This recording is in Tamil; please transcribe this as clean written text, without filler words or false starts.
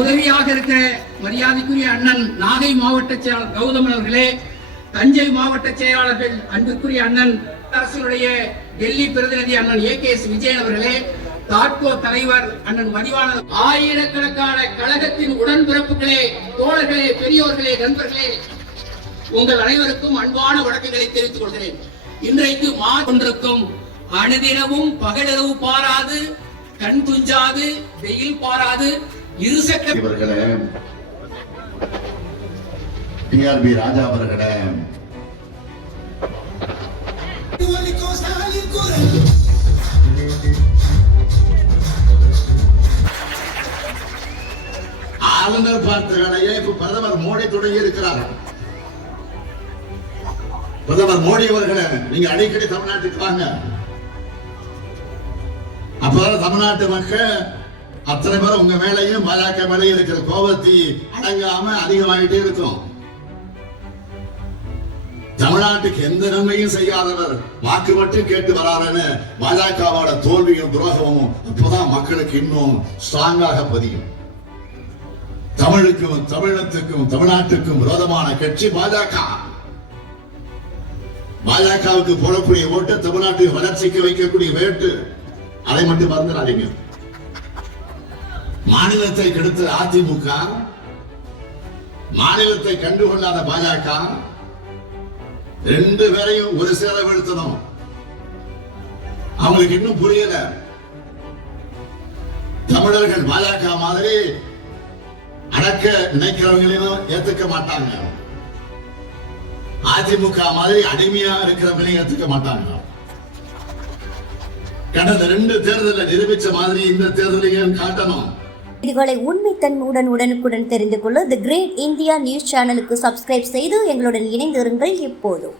உதவியாக இருக்கிற மரியாதைக்குரிய அண்ணன் நாகை மாவட்ட செயலாளர் கௌதமன் அவர்களே, தஞ்சை மாவட்ட செயலாளர்கள் அன்புக்குரிய அண்ணன் அரசுடைய டெல்லி பிரதிநிதி அண்ணன் AKS விஜயன் அவர்களே, தாட்கோ தலைவர் அண்ணன் மதிவான, ஆயிரக்கணக்கான கழகத்தின் உடன்பிறப்புகளே, தோழர்களே, பெரியோர்களே, நண்பர்களே, உங்கள் அனைவருக்கும் அன்பான வணக்கங்களை தெரிவித்துக் கொள்கிறேன். இன்றைக்கு கொண்டிருக்கும் அனுதினமும் பகலிரவு பாராது, கண் துஞ்சாது, வெயில் பாராது, இருசக்கர இவர்களே, TRB ராஜா அவர்களே, ஆளுநர் பார்த்த வேலையை இப்ப பிரதமர் மோடி தொடங்கி இருக்கிறார். பிரதமர் மோடி அவர்களே, நீங்க அடிக்கடி தமிழ்நாட்டுக்கு வாங்க. அப்பதான் தமிழ்நாட்டு மக்கள் அத்தனை பேர் உங்க மேலையும் பாஜக மேலையும் இருக்கிற கோபத்தை அடங்காம அதிகமாயிட்டே இருக்கும். தமிழ்நாட்டுக்கு எந்த நன்மையும் செய்யாதவர் வாக்கு மட்டும் கேட்டு வராருன்னு பாஜகவோட தோல்வியும் துரோகமும் அப்பதான் மக்களுக்கு இன்னும் ஸ்ட்ராங்காக பதியும். தமிழுக்கும் தமிழத்துக்கும் தமிழ்நாட்டுக்கும் விரோதமான கட்சி பாஜக. பாஜகவுக்கு போடக்கூடிய ஓட்டு தமிழ்நாட்டை வளர்ச்சிக்கு வைக்கக்கூடிய வேட்டு. அதை மட்டும் மறந்துடாதீங்க. மாநிலத்தை கெடுத்த அதிமுக, மாநிலத்தை கண்டுகொள்ளாத பாஜக, ரெண்டு பேரையும் ஒரு சேர வீழ்த்தணும். அவங்களுக்கு இன்னும் புரியல. தமிழர்கள் பாஜக மாதிரி அடக்க நினைக்கிறவங்களையும் ஏத்துக்க மாட்டாங்க. அதிமுக மாதிரி அடிமையா இருக்கிறவங்களையும் ஏத்துக்க மாட்டாங்க. கடந்த 2 தேர்தலில் நிரூபிச்ச மாதிரி இந்த தேர்தலையும் காட்டணும். இதுகளை உண்மைத்தன்மையுடன் உடனுக்குடன் தெரிந்து கொள்ள தி கிரேட் இந்தியா நியூஸ் சேனலுக்கு சப்ஸ்கிரைப் செய்து எங்களுடன் இணைந்திருங்கள். எப்போதும்